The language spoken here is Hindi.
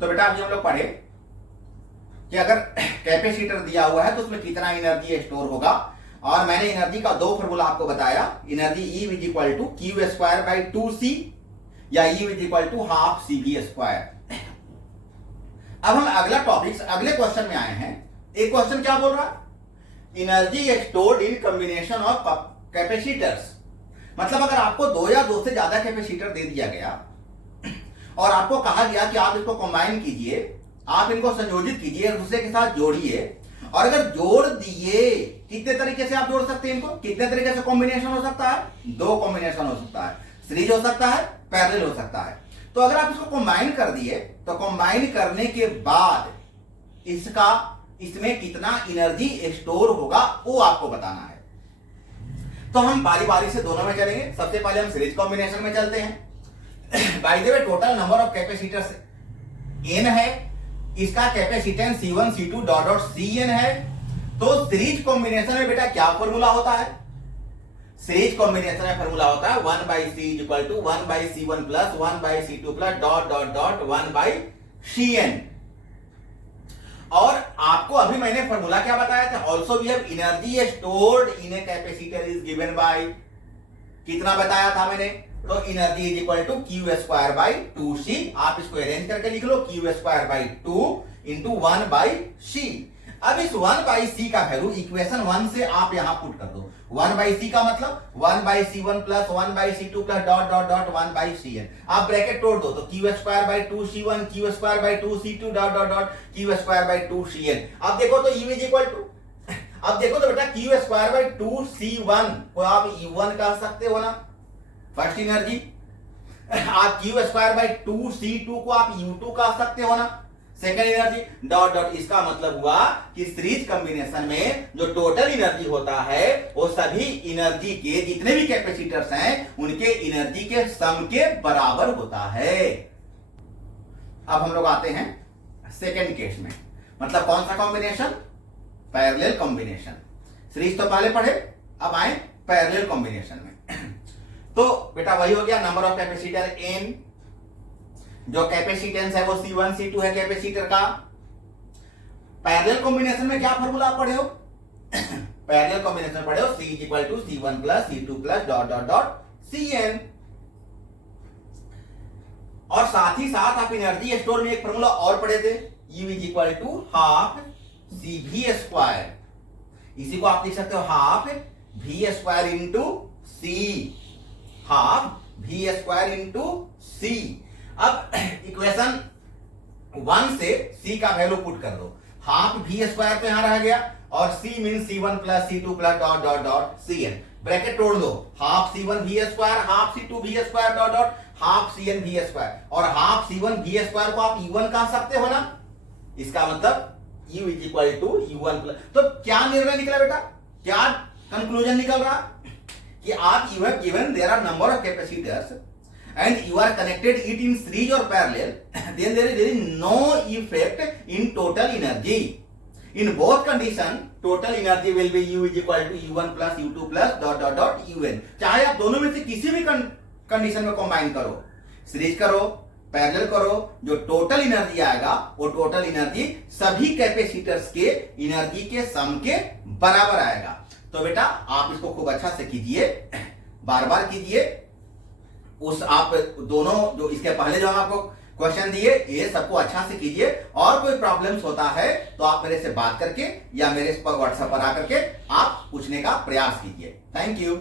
तो बेटा अभी हम लोग पढ़े कि अगर कैपेसिटर दिया हुआ है तो उसमें कितना एनर्जी स्टोर होगा, और मैंने एनर्जी का दो फॉर्मूला आपको बताया, energy E is equal to Q square by 2C या E is equal to half CV square. अब हम अगला टॉपिक अगले क्वेश्चन में आए हैं। एक क्वेश्चन क्या बोल रहा है, energy stored in combination of capacitors. मतलब अगर आपको दो या दो से ज्यादा कैपेसिटर दे दिया गया और आपको कहा गया कि आप इसको कंबाइन कीजिए, आप इनको संयोजित कीजिए, एक दूसरे के साथ जोड़िए, और अगर जोड़ दिए, कितने तरीके से आप जोड़ सकते हैं इनको, कितने तरीके से कॉम्बिनेशन हो सकता है, दो कॉम्बिनेशन हो सकता है, सीरीज हो सकता है, पैरेलल हो सकता है। तो अगर आप इसको कंबाइन कर दिए तो कंबाइन करने के बाद इसमें कितना एनर्जी स्टोर होगा वो आपको बताना है। तो हम बारी बारी से दोनों में चलेंगे। सबसे पहले हम सीरीज कॉम्बिनेशन में चलते हैं। By the way total number of capacitors n है, इसका capacitance C1 C2 dot dot Cn है। तो सीरीज कॉम्बिनेशन में बेटा क्या फॉर्मूला होता है, सीरीज कॉम्बिनेशन में फॉर्मूला होता है 1 by C equal to 1 by C1 plus 1 by C2 plus dot dot dot 1 by Cn। और आपको अभी मैंने फॉर्मूला क्या बताया था, also we have energy stored in a capacitor is given by, कितना बताया था मैंने, तो energy is equal to Q square by 2C। आप इसको अरेंज करके लिख लो, Q square by 2 into 1 by C। अब इस 1 बाई C का वैल्यू इक्वेशन 1 से आप यहां पुट कर दो। 1 बाई C का मतलब 1 by C1 plus 1 by C2 plus dot dot dot 1 by Cn। आप ब्रैकेट तोड़ दो तो Q square by 2C1 Q square by 2C2 dot dot dot Q square by 2Cn। अब देखो तो E इज इक्वल टू, अब देखो तो बेटा क्यू स्क्वायर बाई 2C1 को आप U1 कह सकते हो ना, फर्स्ट एनर्जी। आप क्यू स्क्वायर बाई 2C2 को आप U2 कह सकते हो ना, सेकेंड एनर्जी। डॉट डॉट इसका मतलब हुआ कि सीरीज कॉम्बिनेशन में जो टोटल एनर्जी होता है वो सभी एनर्जी के जितने भी कैपेसिटर्स हैं उनके एनर्जी के सम के बराबर होता है। अब हम लोग आते हैं सेकेंड केस में, मतलब कौन सा कॉम्बिनेशन, पैरेलल कॉम्बिनेशन। सीरीज तो पहले पढ़े, अब आए पैरेलल कॉम्बिनेशन में। तो बेटा वही हो गया, नंबर ऑफ कैपेसिटर n, जो कैपेसिटेंस है वो C1 C2 है कैपेसिटर का। पैरेलल कॉम्बिनेशन में क्या फॉर्मूला आप पढ़े हो, पैरेलल कॉम्बिनेशन पढ़े हो C is equal to C1 plus C2 plus dot dot dot Cn। और साथ ही साथ आप एनर्जी स्टोर में एक फॉर्मूला और पढ़े थे, U is equal to half CV square. इसी को आप लिख सकते हो half V square into C, half V square into C। अब इक्वेशन 1 से C का वैल्यू पुट कर दो, हाफ V स्क्वायर तो यहां रह गया और C mean C1 plus C2 plus dot dot dot Cn। Bracket तोड़ दो, half C1 V square half C2 V square dot dot half Cn V square, और हाफ C1 V स्क्वायर को आप U1 कह सकते हो ना। इसका मतलब U is equal to U1 plus. तो क्या निर्णय निकला बेटा, क्या कंक्लूजन निकल रहा कि आप you have given there are number of capacitors and you are connected it in series or parallel, then there is no effect in total energy. In both condition total energy will be U is equal to U1 plus U2 plus dot dot dot UN। चाहे आप दोनों में से किसी भी कंडीशन में कंबाइन करो, सीरीज करो, पैरेलल करो, जो टोटल एनर्जी आएगा वो टोटल एनर्जी सभी कैपेसिटर्स के एनर्जी के सम के बराबर आएगा। तो बेटा आप इसको खूब अच्छा से कीजिए, बार बार कीजिए। उस आप दोनों जो इसके पहले जो हम आपको क्वेश्चन दिए ये सबको अच्छा से कीजिए, और कोई प्रॉब्लम्स होता है तो आप मेरे से बात करके या मेरे व्हाट्सएप पर आकर के आप पूछने का प्रयास कीजिए। Thank you.